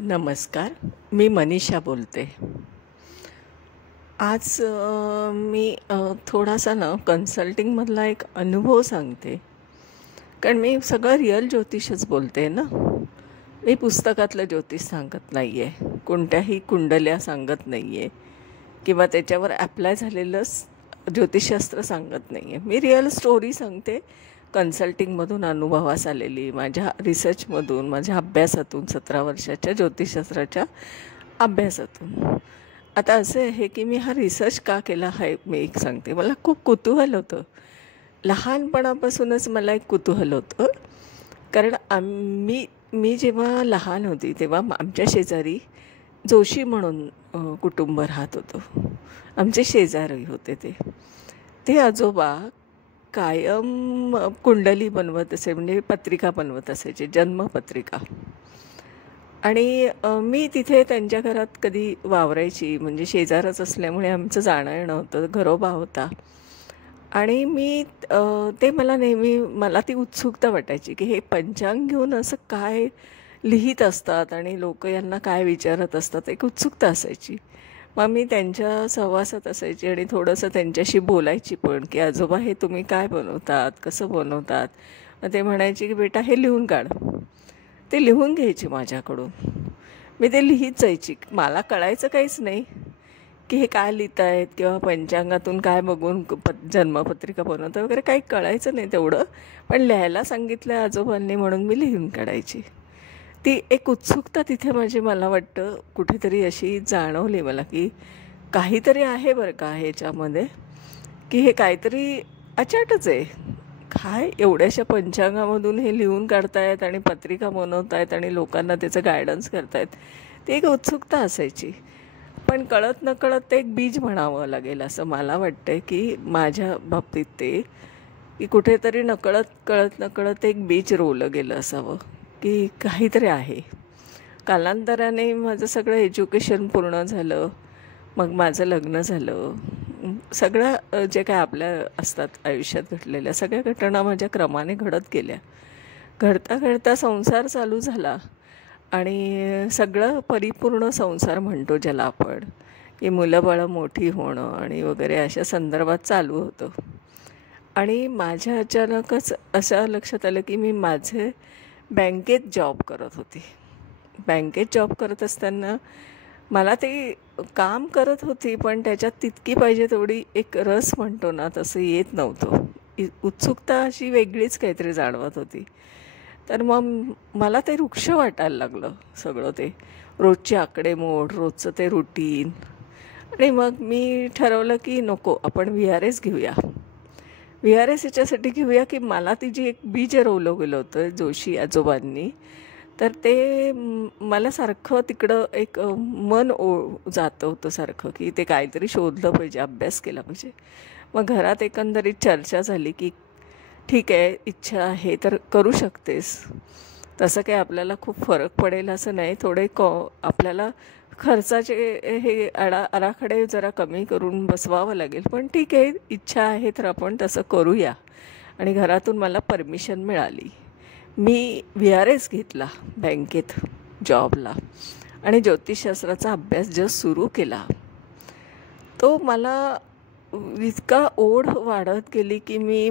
नमस्कार. मी मनीषा बोलते. आज मी थोडासा ना कन्सल्टिंगमधला एक अनुभव सांगते. कारण मी सगळं रिअल ज्योतिषच बोलते ना. मी पुस्तकातलं ज्योतिष सांगत नाही आहे, कोणत्याही कुंडल्या सांगत नाही आहे किंवा त्याच्यावर ॲप्लाय झालेलंच ज्योतिषशास्त्र सांगत नाही आहे. मी रिअल स्टोरी सांगते, कन्सल्टिंगमधून अनुभवास आलेली, माझ्या रिसर्चमधून, माझ्या अभ्यासातून, 17 वर्षाच्या ज्योतिषशास्त्राच्या अभ्यासातून. आता असं आहे की मी हा रिसर्च का केला आहे मी एक सांगते. मला खूप कुतूहल होतं. लहानपणापासूनच मला एक कुतूहल होतं. कारण मी जेव्हा लहान होती तेव्हा आमच्या शेजारी जोशी म्हणून कुटुंब राहत होतं. आमचे शेजारी होते ते. ते आजोबा कायम कुंडली बनवत असे, म्हणजे पत्रिका बनवत असायचे, जन्मपत्रिका. आणि मी तिथे त्यांच्या घरात कधी वावरायची, म्हणजे शेजारच असल्यामुळे आमचं जाणं येणं होतं, घरोबा होता. आणि ते मला ती उत्सुकता वाटायची की हे पंचांग घेऊन असं काय लिहित असतात आणि लोक यांना काय विचारत असतात, एक उत्सुकता असायची. मग मी त्यांच्या सहवासात असायची आणि थोडंसं त्यांच्याशी बोलायची पण, की आजोबा हे तुम्ही काय बनवतात, कसं बनवतात. मग ते म्हणायचे की बेटा हे लिहून काढ. ते लिहून घ्यायचे माझ्याकडून. मी ते लिहित जायची. मला कळायचं काहीच नाही की हे काय लिहित आहेत किंवा पंचांगातून काय बघून जन्मपत्रिका बनवतं वगैरे काही कळायचं नाही तेवढं. पण लिहायला सांगितलं आजोबांनी म्हणून मी लिहून काढायची. ती एक उत्सुकता तिथे मला वाटतं कुठेतरी अशी जाणवली मला की काहीतरी आहे बरं का ह्याच्यामध्ये, की हे काहीतरी अचाटच आहे. काय एवढ्याशा पंचांगामधून हे लिहून काढतायत आणि पत्रिका बनवतायत आणि लोकांना त्याचं गायडन्स करतायत. ती एक उत्सुकता असायची. पण कळत नकळत ते एक बीज म्हणावं लागेल असं मला वाटतं की माझ्या बाबतीत ते, की कुठेतरी कळत नकळत एक बीज रोवलं गेलं असावं की काहीतरी आहे. कालांतराने माझं सगळं एज्युकेशन पूर्ण झालं, मग माझं लग्न झालं. सगळं जे काय आपल्या असतात आयुष्यात घडलेल्या सगळ्या घटना माझ्या क्रमाने घडत गेल्या. घडता घडता संसार चालू झाला आणि सगळं परिपूर्ण संसार म्हणतो ज्याला आपण, की मुलंबाळं मोठी होणं आणि वगैरे अशा संदर्भात चालू होतं. आणि माझ्या अचानकच असं लक्षात आलं की मी माझे बँकेत जॉब करत होते. बँकेत जॉब करत असताना मला ते काम करत होती, पण त्याच्यात तितकी पाहिजे तेवढी एक रस म्हणतो ना तसं येत नव्हतं. उत्सुकता अशी वेगळीच काहीतरी जाणवत होती. तर मग मला ते रुक्ष वाटायला लागलं सगळं ते. रोजची आकडेमोड, रोजचं ते रुटीन. आणि मग मी ठरवलं की नको, आपण VRS घेऊया. VRS याच्यासाठी घेऊया की मला ती जी एक बीज रोवलं गेलं होतं जोशी आजोबांनी, तर ते मला सारखं तिकडं एक मन जातं होतं सारखं, की ते काहीतरी शोधलं पाहिजे, अभ्यास केला पाहिजे. मग घरात एकंदरीत चर्चा झाली की ठीक आहे, इच्छा आहे तर करू शकतेस. तसं काही आपल्याला खूप फरक पडेल असं नाही. आपल्याला खर्चाचे हे आराखडे जरा कमी करून बसवावं लागेल. पण ठीक आहे, इच्छा आहे तर आपण तसं करूया. आणि घरातून मला परमिशन मिळाली. मी VRS घेतला बँकेत जॉबला आणि ज्योतिषशास्त्राचा अभ्यास जस्ट सुरू केला. तो मला इतका ओढ वाढत गेली की मी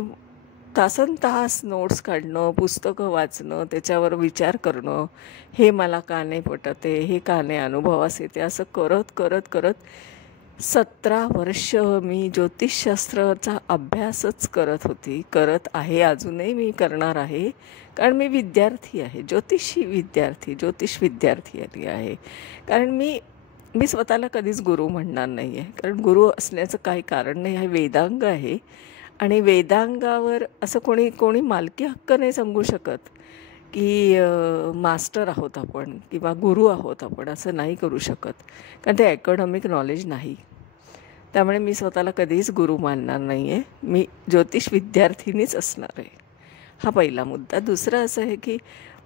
तासनतास नोट्स काढणं, पुस्तकं वाचणं, त्याच्यावर विचार करणं, हे मला का नाही पटत आहे, हे का नाही अनुभवास येते, असं करत करत करत 17 वर्ष मी ज्योतिषशास्त्राचा अभ्यासच करत होती, करत आहे, अजूनही मी करणार आहे. कारण मी विद्यार्थी आहे, ज्योतिष विद्यार्थी आहे. कारण मी स्वतःला कधीच गुरु म्हणणार नाही आहे, कारण गुरु असण्याचं काही कारण नाही. हा वेदांग आहे आणि वेदांगावर असं कोणी मालकी हक्क नाही सांगू शकत की मास्टर आहोत आपण किंवा गुरु आहोत आपण, असं नाही करू शकत. कारण ते अकॅडमिक नॉलेज नाही. त्यामुळे मी स्वतःला कधीच गुरु मानणार नाही आहे. मी ज्योतिष विद्यार्थिनीच असणार आहे. हा पहिला मुद्दा. दुसरा असं आहे की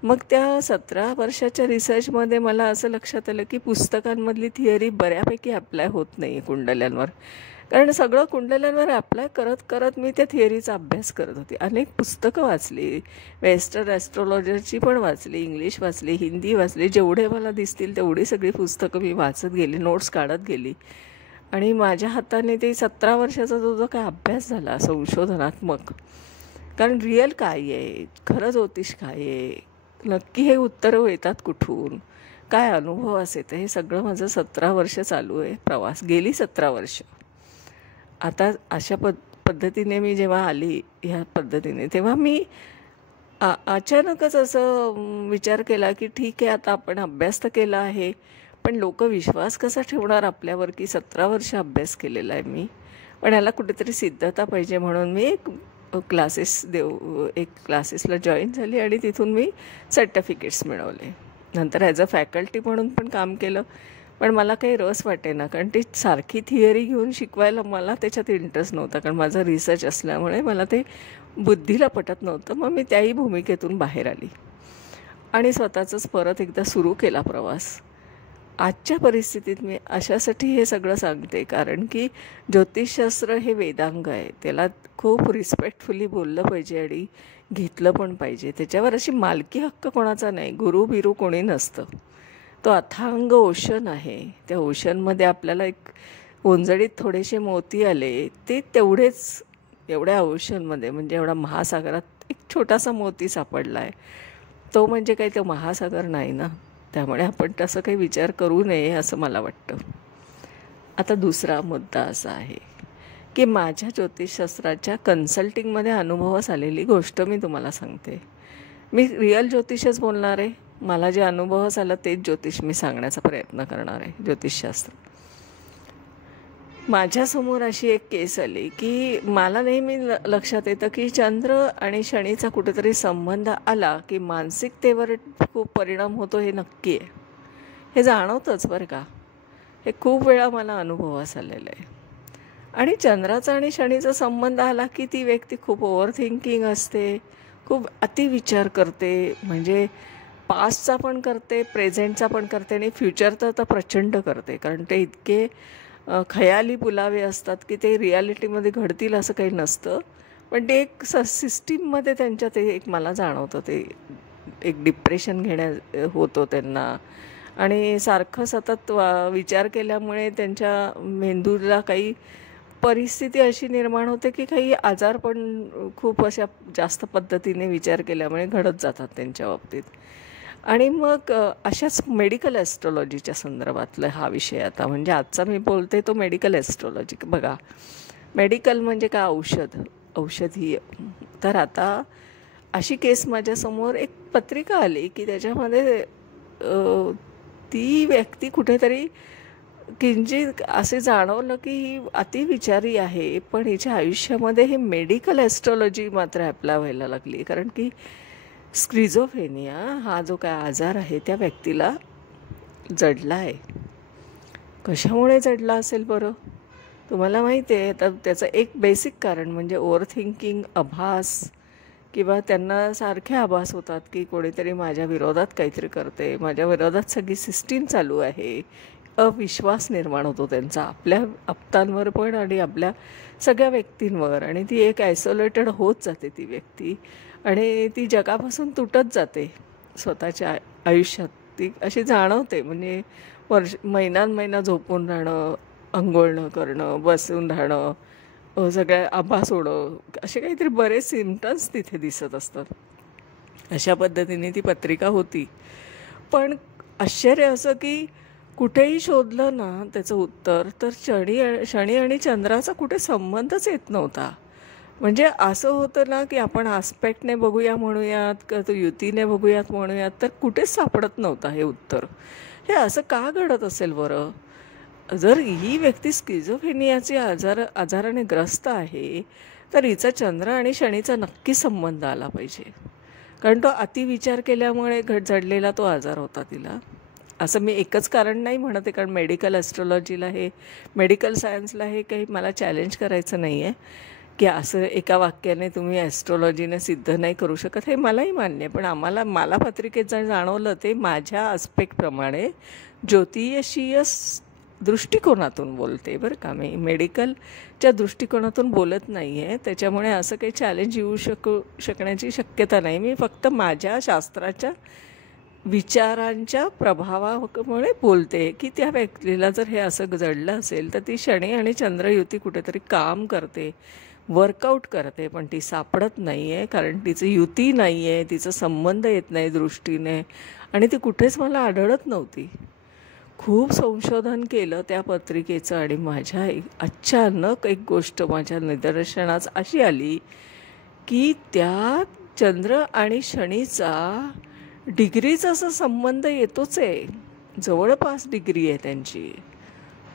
मग त्या 17 वर्षाच्या रिसर्चमध्ये मला असं लक्षात आलं की पुस्तकांमधली थिअरी बऱ्यापैकी अप्लाय होत नाही आहे कुंडल्यांवर. कारण सगळं कुंडल्यांवर अप्लाय करत करत मी त्या थिअरीचा अभ्यास करत होते. अनेक पुस्तकं वाचली, वेस्टर्न ॲस्ट्रॉलॉजरची पण वाचली, इंग्लिश वाचली, हिंदी वाचली, जेवढे मला दिसतील तेवढी सगळी पुस्तकं मी वाचत गेली, नोट्स काढत गेली. आणि माझ्या हाताने ते 17 वर्षाचा जो काय अभ्यास झाला संशोधनात्मक, कारण रिअल काय आहे, खरं ज्योतिष काय आहे, नक्की हे उत्तरं येतात कुठून, काय अनुभव असे, तर हे सगळं माझं 17 वर्ष चालू आहे प्रवास, गेली 17 वर्ष. आता अशा पद्धतीने मी जेव्हा आली ह्या पद्धतीने, तेव्हा मी अचानकच असं विचार केला की ठीक आहे, आता आपण अभ्यास तर केला आहे, पण लोक विश्वास कसा ठेवणार आपल्यावर की 17 वर्ष अभ्यास केलेला आहे मी, पण याला कुठेतरी सिद्धता पाहिजे. म्हणून मी एक क्लासेसला जॉईन झाली आणि तिथून मी सर्टिफिकेट्स मिळवले. नंतर ॲज अ फॅकल्टी म्हणून पण काम केलं, पण मला काही रस वाटेना, कारण ती सारखी थिअरी घेऊन शिकवायला मला त्याच्यात इंटरेस्ट नव्हता, कारण माझा रिसर्च असल्यामुळे मला ते बुद्धीला पटत नव्हतं. मग मी त्याही भूमिकेतून बाहेर आली आणि स्वतःचंच परत एकदा सुरू केला प्रवास. आजच्या परिस्थितीत मी अशासाठी हे सगळं सांगते, कारण की ज्योतिषशास्त्र हे वेदांग आहे, त्याला खूप रिस्पेक्टफुली बोललं पाहिजे आणि घेतलं पण पाहिजे. त्याच्यावर अशी मालकी हक्क कोणाचा नाही, गुरु बिरू कोणी नसतं. तो अथांग ओशन आहे, त्या ओशनमध्ये आपल्याला एक ओंजळीत थोडेसे मोती आले, ते तेवढेच एवढ्या ओशनमध्ये, म्हणजे एवढा महासागरात एक छोटासा मोती सापडला आहे, तो म्हणजे काही तो महासागर नाही ना. त्यामुळे आपण तसं काही विचार करू नये असं मला वाटतं. आता दुसरा मुद्दा असा आहे की माझ्या ज्योतिषशास्त्राच्या कन्सल्टिंगमध्ये अनुभवास आलेली गोष्ट मी तुम्हाला सांगते. मी रिअल ज्योतिषच बोलणार आहे, मला जे अनुभवास आलं तेच ज्योतिष मी सांगण्याचा प्रयत्न करणार आहे. ज्योतिषशास्त्र माझ्यासमोर अशी एक केस आली की मला नेहमी लक्षात येतं की चंद्र आणि शनीचा कुठेतरी संबंध आला की मानसिकतेवर खूप परिणाम होतो, हे नक्की आहे, हे जाणवतंच बरं का. हे खूप वेळा मला अनुभवास आलेलं आहे. आणि चंद्राचा आणि शनीचा संबंध आला की ती व्यक्ती खूप ओव्हर थिंकिंग असते, खूप अतिविचार करते, म्हणजे पास्टचा पण करते, प्रेझेंटचा पण करते आणि फ्युचरचा तर प्रचंड करते, कारण ते इतके खयाली पुलावे असतात की ते रियालिटीमध्ये घडतील असं काही नसतं. पण ते एक सिस्टीममध्ये त्यांच्या ते एक मला जाणवतं, ते एक डिप्रेशन होतो त्यांना, आणि सारखं सतत विचार केल्यामुळे त्यांच्या मेंदूला काही परिस्थिती अशी निर्माण होते की काही आजार पण खूप अशा जास्त पद्धतीने विचार केल्यामुळे घडत जातात त्यांच्या बाबतीत. आणि मग अशाच मेडिकल ॲस्ट्रॉलॉजीच्या संदर्भातला हा विषय आता, म्हणजे आजचा मी बोलते तो मेडिकल ॲस्ट्रॉलॉजी. बघा, मेडिकल म्हणजे काय, औषधी. तर आता अशी केस माझ्यासमोर एक पत्रिका आली की त्याच्यामध्ये ती व्यक्ती कुठेतरी किंचित असे जाणवलं की ही अतिविचारी आहे, पण हिच्या आयुष्यामध्ये हे मेडिकल ॲस्ट्रॉलॉजी मात्र ॲप्लाय व्हायला लागली. कारण की स्क्रिझोफ्रेनिया हा जो काय आजार आहे त्या व्यक्तीला जडला आहे. कशामुळे जडला असेल बरं, तुम्हाला माहिती आहे. तर त्याचं एक बेसिक कारण म्हणजे ओव्हर थिंकिंग, आभास, किंवा त्यांना सारखे आभास होतात की कोणीतरी माझ्या विरोधात काहीतरी करते, माझ्या विरोधात सगळी सिस्टीम चालू आहे. अविश्वास निर्माण होतो त्यांचा आपल्या आप्तांवर पण आणि आपल्या सगळ्या व्यक्तींवर, आणि ती एक आयसोलेटेड होत जाते ती व्यक्ती, आणि ती जगापासून तुटत जाते स्वतःच्या आयुष्यात. ती अशी जाणवते, म्हणजे महिना झोपून राहणं, अंघोळ न करणं, बसून राहणं, सगळ्या आभास होणं, असे काहीतरी बरेच सिम्पटम्स तिथे दिसत असतात. अशा पद्धतीने ती पत्रिका होती. पण आश्चर्य असं की कुठेही शोधलं ना त्याचं उत्तर, तर शनी आणि चंद्राचा कुठे संबंधच येत नव्हता. म्हणजे असं होतं ना की आपण आस्पेक्टने बघूया म्हणूयात, का तो युतीने बघूयात म्हणूयात, तर कुठेच सापडत नव्हता हे उत्तर. हे असं का घडत असेल बरं? जर ही व्यक्ती स्किझोफ्रेनियाची आजाराने ग्रस्त आहे, तर हिचा चंद्र आणि शनीचा नक्की संबंध आला पाहिजे, कारण तो अतिविचार केल्यामुळे जडलेला तो आजार होता तिला. असं मी एकच कारण नाही म्हणत आहे, कारण मेडिकल ॲस्ट्रॉलॉजीला हे, मेडिकल सायन्सला हे काही मला चॅलेंज करायचं नाही आहे. की असं एका वाक्याने तुम्ही ॲस्ट्रॉलॉजीने सिद्ध नाही करू शकत, हे मलाही मान्य आहे. पण मला पत्रिकेत जाणवलं ते माझ्या आस्पेक्टप्रमाणे ज्योतिषीय दृष्टिकोनातून बोलते बरं का. मी मेडिकलच्या दृष्टिकोनातून बोलत नाही आहे, त्याच्यामुळे असं काही चॅलेंज येऊ शकण्याची शक्यता नाही. मी फक्त माझ्या शास्त्राच्या विचारांच्या प्रभावामुळे बोलते की त्या व्यक्तीला जर हे असं जडलं असेल तर ती शनी आणि चंद्रयुती कुठेतरी काम करते, वर्कआउट करते, पण ती सापडत नाही आहे, कारण तिचं युती नाही आहे, तिचं संबंध येत नाही दृष्टीने, आणि ती कुठेच मला आढळत नव्हती. खूप संशोधन केलं त्या पत्रिकेचं आणि माझ्या अचानक एक गोष्ट माझ्या निदर्शनास अशी आली की त्या चंद्र आणि शनीचा डिग्रीचा असा संबंध येतोच आहे, जवळपास डिग्री आहे त्यांची,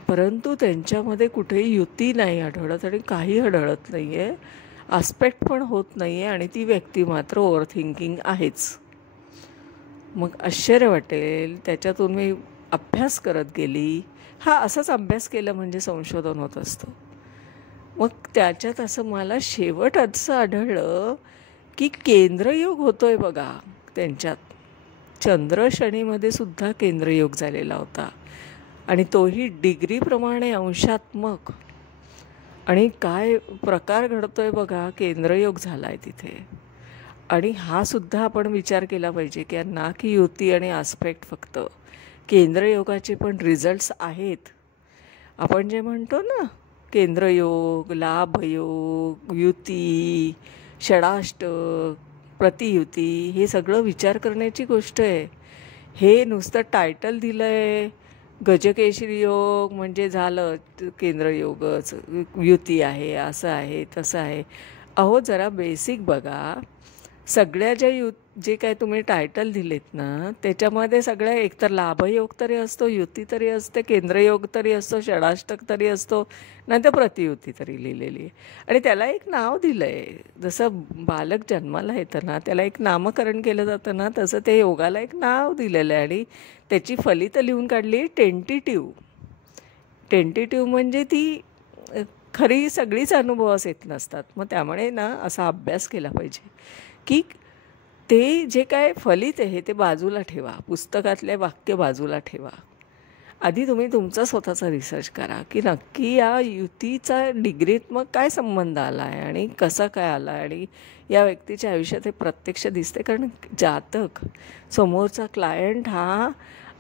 परंतु त्यांच्यामध्ये कुठेही युती नाही आढळत आणि काही आढळत नाही आहे, आस्पेक्ट पण होत नाही आहे, आणि ती व्यक्ती मात्र ओव्हर थिंकिंग आहेच. मग आश्चर्य वाटेल, त्याच्यातून मी अभ्यास करत गेली. असाच अभ्यास केला म्हणजे संशोधन होत असतं. मग त्याच्यात असं मला शेवट असं आढळलं की केंद्रयोग होतोय बघा त्यांच्यात. चंद्र शनीमध्ये सुद्धा केंद्रयोग झालेला होता, आणि तोही डिग्रीप्रमाणे अंशात्मक. आणि काय प्रकार घडतोय बघा, केंद्रयोग झाला आहे तिथे. आणि सुद्धा आपण विचार केला पाहिजे की ना की युती आणि आस्पेक्ट फक्त, केंद्रयोगाचे पण रिझल्ट्स आहेत. आपण जे म्हणतो ना केंद्रयोग, लाभयोग, युती, षडाष्टक, प्रतियुती, हे सगळं विचार करण्याची गोष्ट आहे. हे नुसतं टायटल दिलं आहे गजकेशरी योग म्हणजे झालं केंद्रयोगच, युती आहे, असं आहे, तसं आहे. अहो जरा बेसिक बघा. सगळ्या जे काय तुम्ही टायटल दिलेत ना त्याच्यामध्ये सगळ्या एकतर लाभयोग तरी असतो, युती तरी असते, केंद्रयोग तरी असतो, षडाष्टक तरी असतो, नाही तर प्रतियुती तरी लिहिलेली आहे. आणि त्याला एक नाव दिलं आहे. जसं बालक जन्माला येतं ना त्याला एक नामकरण केलं जातं ना, तसं ते योगाला एक नाव दिलेलं आहे. आणि त्याची फलितं लिहून काढली टेंटेटिव्ह. टेंटेटिव्ह म्हणजे ती खरी सगळीच अनुभवास येत नसतात. मग त्यामुळे ना असा अभ्यास केला पाहिजे की ते जे काय फलित आहे ते बाजूला ठेवा, पुस्तकातले वाक्य बाजूला ठेवा. आधी तुम्ही तुमचा स्वतःचा रिसर्च करा की नक्की या युतीचा डिग्रीत मग काय संबंध आला आहे आणि कसा काय आला आहे, आणि या व्यक्तीच्या आयुष्यात हे प्रत्यक्ष दिसते. कारण जातक, समोरचा क्लायंट हा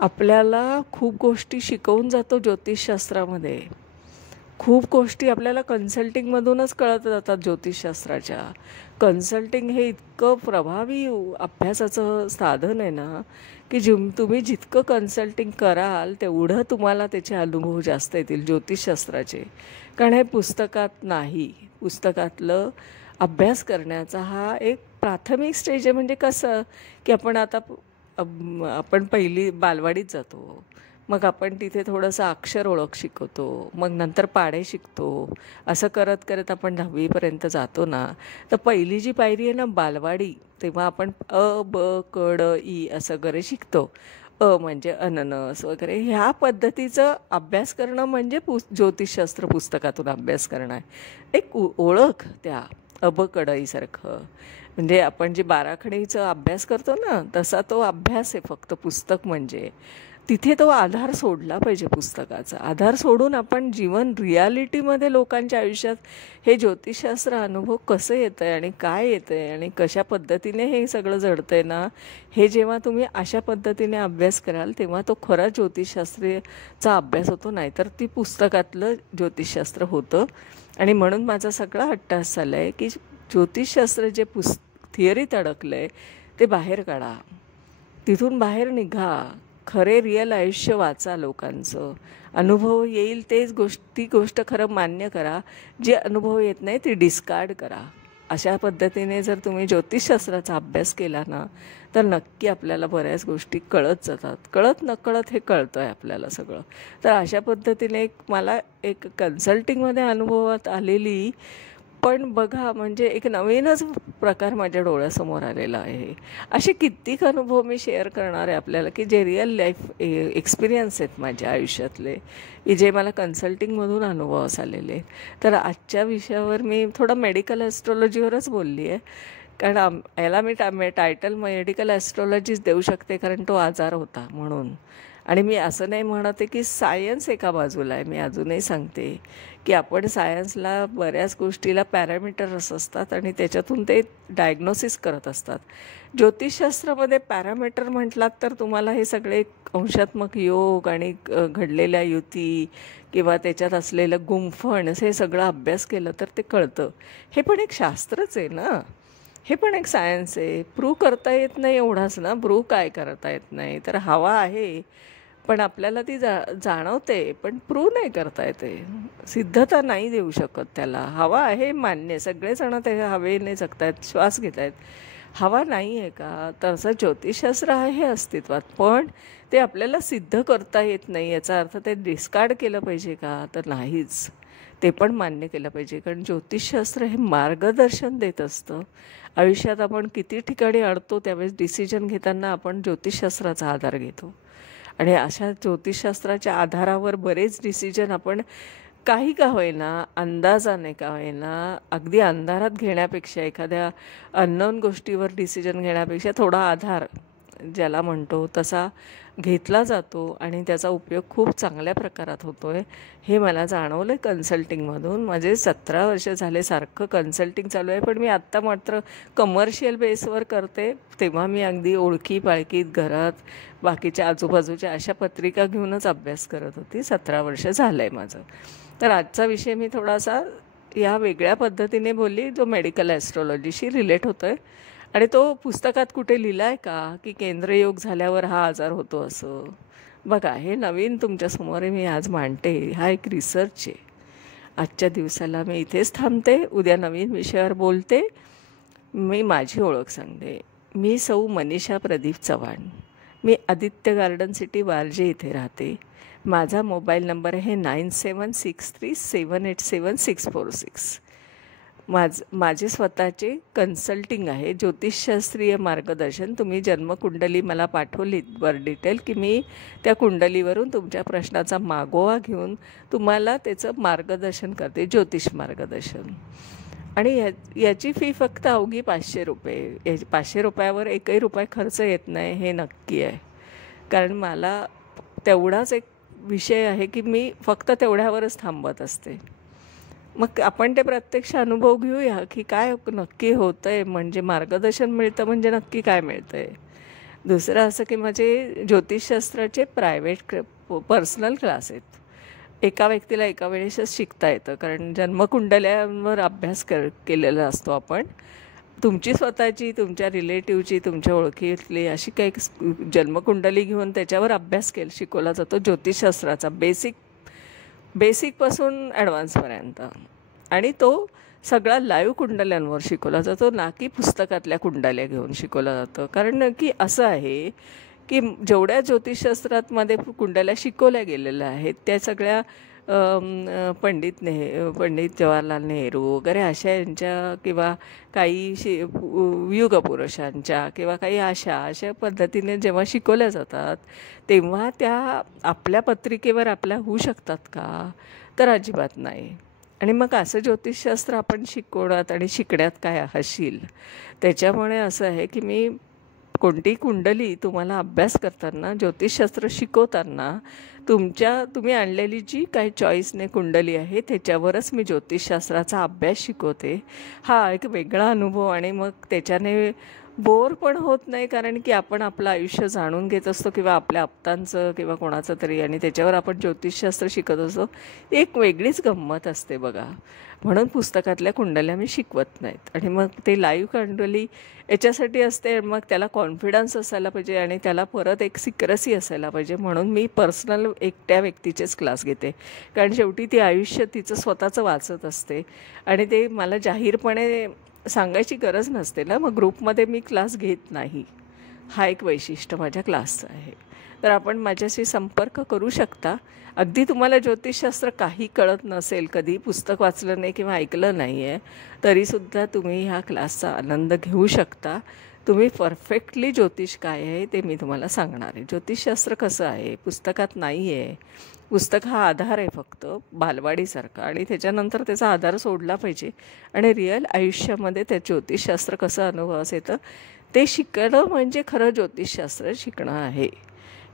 आपल्याला खूप गोष्टी शिकवून जातो. ज्योतिषशास्त्रामध्ये खूप गोष्टी आपल्याला कन्सल्टिंगमधूनच कळत जातात. ज्योतिषशास्त्राच्या कन्सल्टिंग हे इतकं प्रभावी अभ्यासाचं साधन आहे ना की तुम्ही जितकं कन्सल्टिंग कराल तेवढं तुम्हाला त्याचे अनुभव जास्त येतील ज्योतिषशास्त्राचे. कारण हे पुस्तकात नाही. पुस्तकातलं अभ्यास करण्याचा हा एक प्राथमिक स्टेज आहे. म्हणजे कसं की आपण पहिली बालवाडीत जातो, मग आपण तिथे थोडंसं अक्षर ओळख शिकवतो, मग नंतर पाढे शिकतो. असं करत करत आपण 10वीपर्यंत जातो ना, तर पहिली जी पायरी आहे ना बालवाडी, तेव्हा आपण अ ब क ड ई असं वगैरे शिकतो. म्हणजे अननस वगैरे ह्या पद्धतीचं अभ्यास करणं म्हणजे ज्योतिषशास्त्र पुस्तकातून अभ्यास करणं आहे. एक ओळख त्या अबकडईसारखं. म्हणजे आपण जे बाराखडीचा अभ्यास करतो ना तसा तो अभ्यास आहे फक्त पुस्तक. म्हणजे तिथे तो आधार सोडला पाहिजे. पुस्तकाचा आधार सोडून आपण जीवन रियालिटीमध्ये लोकांच्या आयुष्यात हे ज्योतिषशास्त्र अनुभव कसं येतं आहे आणि काय येतं आहे आणि कशा पद्धतीने हे सगळं जडतं आहे ना, हे जेव्हा तुम्ही अशा पद्धतीने अभ्यास कराल तेव्हा तो खरा ज्योतिषशास्त्राचा अभ्यास होतो. नाहीतर ती पुस्तकातलं ज्योतिषशास्त्र होतं. आणि म्हणून माझा सगळा हट्टास झाला आहे की ज्योतिषशास्त्र जे थिअरीत अडकलं आहे ते बाहेर काढा, तिथून बाहेर निघा, खरे रिअल आयुष्य वाचा, लोकांचं अनुभव येईल ती गोष्ट खरं मान्य करा. जे अनुभव येत नाही ते डिस्कार्ड करा. अशा पद्धतीने जर तुम्ही ज्योतिषशास्त्राचा अभ्यास केला ना तर नक्की आपल्याला बऱ्याच गोष्टी कळत जातात. कळत नकळत हे कळतं आहे आपल्याला सगळं. तर अशा पद्धतीने मला एक कन्सल्टिंगमध्ये अनुभवात आलेली पण बघा, म्हणजे एक नवीनच प्रकार माझ्या डोळ्यासमोर आलेला आहे. असे कित्येक अनुभव मी शेअर करणार आहे आपल्याला, की जे रिअल लाईफ एक्सपिरियन्स आहेत माझ्या आयुष्यातले, की जे मला कन्सल्टिंगमधून अनुभव आलेले. तर आजच्या विषयावर मी थोडं मेडिकल ॲस्ट्रॉलॉजीवरच बोलली आहे, कारण याला मी टायटल मेडिकल ॲस्ट्रॉलॉजीच देऊ शकते, कारण तो आजार होता म्हणून. आणि मी असं नाही म्हणत आहे की सायन्स एका बाजूला आहे. मी अजूनही सांगते की आपण सायन्सला बऱ्याच गोष्टीला पॅरामीटर्स असतात आणि त्याच्यातून ते डायग्नोसिस करत असतात. ज्योतिषशास्त्रामध्ये पॅरामीटर म्हटलात तर तुम्हाला हे सगळे अंशात्मक योग आणि घडलेल्या युती किंवा त्याच्यात असलेलं गुंफण हे सगळं अभ्यास केलं तर ते कळतं. हे पण एक शास्त्रच आहे ना, हे पण एक सायन्स आहे. प्रूव्ह करता येत नाही एवढाच ना, प्रूव्ह काय करता येत नाही तर हवा आहे, पण आपल्याला ती जाणवते, पण प्रूव्ह नाही करता येते, सिद्धता नाही देऊ शकत त्याला. हवा आहे मान्य, सगळेजण ते हवेने जगतायत, श्वास घेत आहेत, हवा नाही आहे का? तसं ज्योतिषशास्त्र आहे अस्तित्वात, पण ते आपल्याला सिद्ध करता येत नाही. याचा अर्थ ते डिस्कार्ड केलं पाहिजे का? तर नाहीच, ते पण मान्य केलं पाहिजे. कारण ज्योतिषशास्त्र हे मार्गदर्शन देत असतं. आयुष्यात आपण किती ठिकाणी अडतो, त्यावेळेस डिसिजन घेताना आपण ज्योतिषशास्त्राचा आधार घेतो आणि अशा ज्योतिषशास्त्राच्या आधारावर बरेच डिसिजन आपण काही का होईना, अंदाजाने का होईना, अगदी अंधारात घेण्यापेक्षा, एखाद्या अननोन गोष्टीवर डिसिजन घेण्यापेक्षा थोडा आधार ज्याला म्हणतो तसा घेतला जातो आणि त्याचा उपयोग खूप चांगल्या प्रकारात होतो आहे. हे मला जाणवलं कन्सल्टिंगमधून. माझे 17 वर्ष झाले सारखं कन्सल्टिंग चालू आहे, पण मी आत्ता मात्र कमर्शियल बेसवर करते. तेव्हा मी अगदी ओळखी पाळकीत घरात बाकीच्या आजूबाजूच्या अशा पत्रिका घेऊनच अभ्यास करत होती. 17 वर्ष झालं आहे माझं. तर आजचा विषय मी थोडासा या वेगळ्या पद्धतीने बोलली, जो मेडिकल ॲस्ट्रॉलॉजीशी रिलेट होतो आहे. आणि तो पुस्तकात कुठे लिहिला आहे का की केंद्रयोग झाल्यावर हा आजार होतो असं? बघा, हे नवीन तुमच्यासमोर मी आज मांडते. हा एक रिसर्च आहे. आजच्या दिवसाला मी इथेच थांबते, उद्या नवीन विषयावर बोलते. मी माझी ओळख सांगते. मी सौ मनीषा प्रदीप चव्हाण. मी आदित्य गार्डन सिटी वारजे इथे राहते. माझा मोबाईल नंबर आहे 9763787646. माझे स्वतःचे कन्सल्टिंग आहे, ज्योतिषशास्त्रीय मार्गदर्शन. तुम्ही जन्मकुंडली मला पाठवलीत वर डिटेल, की मी त्या कुंडलीवरून तुमच्या प्रश्नाचा मागोवा घेऊन तुम्हाला त्याचं मार्गदर्शन करते, ज्योतिष मार्गदर्शन. आणि याची फी फक्त अवघी 500 रुपये. 500 रुपयावर एकही रुपये खर्च येत नाही, हे नक्की आहे. कारण मला तेवढाच एक विषय आहे की मी फक्त तेवढ्यावरच थांबत असते. मग आपण ते प्रत्यक्ष अनुभव घेऊया की काय नक्की होतं आहे, म्हणजे मार्गदर्शन मिळतं म्हणजे नक्की काय मिळतं आहे. दुसरं असं की माझे ज्योतिषशास्त्राचे प्रायव्हेट पर्सनल क्लास आहेत. एका व्यक्तीला एका वेळेसच शिकता येतं, कारण जन्मकुंडल्यांवर अभ्यास केलेला असतो आपण. तुमची स्वतःची, तुमच्या रिलेटिव्हची, तुमच्या ओळखीतली अशी काही जन्मकुंडली घेऊन त्याच्यावर अभ्यास शिकवला जातो ज्योतिषशास्त्राचा, बेसिकपासून ॲडव्हान्सपर्यंत. आणि तो सगळा लाईव्ह कुंडल्यांवर शिकवला जातो, ना की पुस्तकातल्या कुंडल्या घेऊन शिकवलं जातं. कारण की असं आहे की जेवढ्या ज्योतिषशास्त्रामध्ये कुंडल्या शिकवल्या गेलेल्या आहेत त्या सगळ्या पंडित जवाहरलाल नेहरू वगैरे अशा यांच्या किंवा काही युगपुरुषांच्या किंवा काही अशा पद्धतीने जेव्हा शिकवल्या जातात तेव्हा त्या आपल्या पत्रिकेवर आपल्या होऊ शकतात का? तर अजिबात नाही. आणि मग असं ज्योतिषशास्त्र आपण शिकवण्यात आणि शिकण्यात काय हशील. त्याच्यामुळे असं आहे की मी कोणती कुंडली तुम्हाला अभ्यास करताना, ज्योतिषशास्त्र शिकवताना तुम्ही आणलेली जी काही चॉईसने कुंडली आहे त्याच्यावरच मी ज्योतिषशास्त्राचा अभ्यास शिकवते. हा एक वेगळा अनुभव आणि मग त्याच्याने बोर पण होत नाही, कारण की आपण आपलं आयुष्य जाणून घेत असतो किंवा आपल्या आप्तांचं किंवा कोणाचं तरी, आणि त्याच्यावर आपण ज्योतिषशास्त्र शिकत असतो. एक वेगळीच गंमत असते बघा. म्हणून पुस्तकातल्या कुंडल्या मी शिकवत नाहीत. आणि मग ते लाईव्ह कुंडली याच्यासाठी असते, मग त्याला कॉन्फिडन्स असायला पाहिजे आणि त्याला परत एक सिक्रेसी असायला पाहिजे. म्हणून मी पर्सनल एकट्या व्यक्तीचेच क्लास घेते, कारण शेवटी ती आयुष्य तिचं स्वतःचं वाचत असते आणि ते मला जाहीरपणे सांगायची गरज नसते ना. मग ग्रुपमध्ये मी क्लास घेत नाही. हा एक वैशिष्ट्य माझ्या क्लासचं आहे. तर आपण माझ्याशी संपर्क करू शकता. अगदी तुम्हाला ज्योतिषशास्त्र काही कळत नसेल, कधी पुस्तक वाचलं नाही किंवा ऐकलं नाही आहे, तरीसुद्धा तुम्ही ह्या क्लासचा आनंद घेऊ शकता. तुम्ही परफेक्टली ज्योतिष काय आहे ते मी तुम्हाला सांगणार आहे. ज्योतिषशास्त्र कसं आहे, पुस्तकात नाही आहे. पुस्तक हा आधार आहे फक्त बालवाडीसारखा, आणि त्याच्यानंतर त्याचा आधार सोडला पाहिजे आणि रिअल आयुष्यामध्ये त्या ज्योतिषशास्त्र कसं अनुभवास येतं ते शिकणं म्हणजे खरं ज्योतिषशास्त्र शिकणं आहे.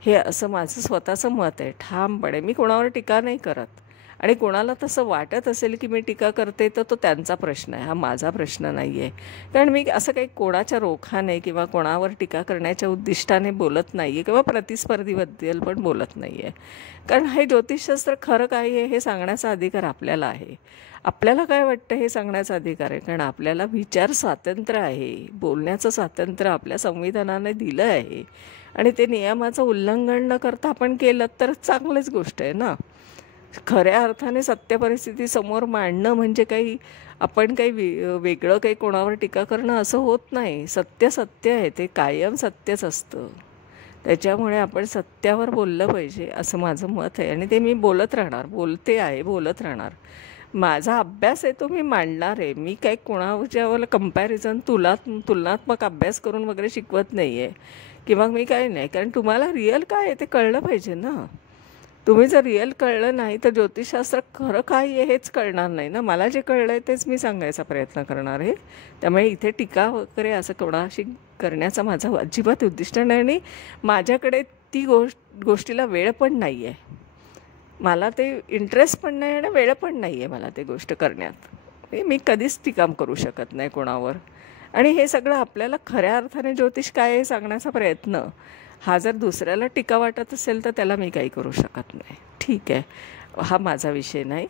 हे असं माझं स्वतःचं मत आहे ठामपणे. मी कोणावर टीका नाही करत, आणि कोणाला तसं वाटत असेल की मी टीका करते तर तो त्यांचा प्रश्न आहे, हा माझा प्रश्न नाही आहे. कारण मी असं काही कोणाच्या रोखाने किंवा कोणावर टीका करण्याच्या उद्दिष्टाने बोलत नाही आहे किंवा प्रतिस्पर्धीबद्दल पण बोलत नाही आहे. कारण हे ज्योतिषशास्त्र खरं काय आहे हे सांगण्याचा अधिकार आपल्याला आहे. आपल्याला काय वाटतं हे सांगण्याचा अधिकार आहे, कारण आपल्याला विचार स्वातंत्र्य आहे, बोलण्याचं स्वातंत्र्य आपल्या संविधानाने दिलं आहे, आणि ते नियमाचं उल्लंघन न करता आपण केलं तर चांगलीच गोष्ट आहे ना. खऱ्या अर्थाने सत्य परिस्थिती समोर मांडणं म्हणजे काही आपण काही वेगळं काही कोणावर टीका करणं असं होत नाही. सत्य सत्य आहे, ते कायम सत्यच असतं. त्याच्यामुळे आपण सत्यावर बोललं पाहिजे असं माझं मत आहे, आणि ते मी बोलत राहणार, बोलते आहे, बोलत राहणार. माझा अभ्यास आहे तो मी मांडणार आहे. मी काही कोणाच्यावर कंपॅरिझन तुलनात्मक अभ्यास करून वगैरे शिकवत नाही आहे किंवा मी काय नाही. कारण तुम्हाला रिअल काय आहे ते कळलं पाहिजे ना. तुम्ही जर रिअल कळलं नाही तर ज्योतिषशास्त्र खरं काय आहे हेच कळणार नाही ना. मला जे कळलं आहे तेच मी सांगायचा प्रयत्न करणार आहे. त्यामुळे इथे टीका वगैरे असं कोणाशी करण्याचा माझा अजिबात उद्दिष्ट नाही, आणि माझ्याकडे ती गोष्टीला वेळ पण नाही आहे. मला ते इंटरेस्ट पण नाही आणि वेळ पण नाही आहे मला ते गोष्ट करण्यात. मी कधीच टीका करू शकत नाही कोणावर. आणि हे सगळं आपल्याला खऱ्या अर्थाने ज्योतिष काय आहे सांगण्याचा प्रयत्न हा जर दुसऱ्याला टीका वाटत असेल तर त्याला मी काही करू शकत नाही. ठीक आहे, हा माझा विषय नाही.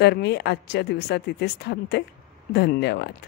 तर मी आजच्या दिवसात इथेच थांबते. धन्यवाद.